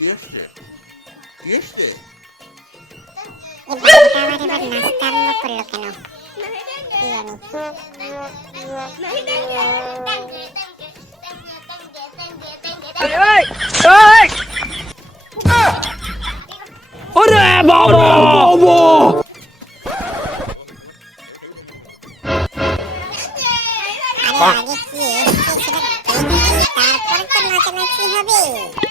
Este. Este. El resultado de desmascarlo por lo que no. Bien. ¡Ay, ay! ¡Ore, bobo! ¡Bobo! Agora, esse, esse, esse, esse, esse, esse, esse,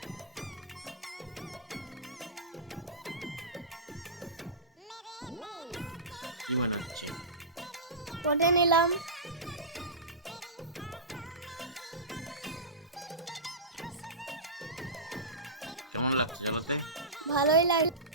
কি বানাচ্ছে করে নিলাম কেমন লাগছে জগতে ভালোই লাগছে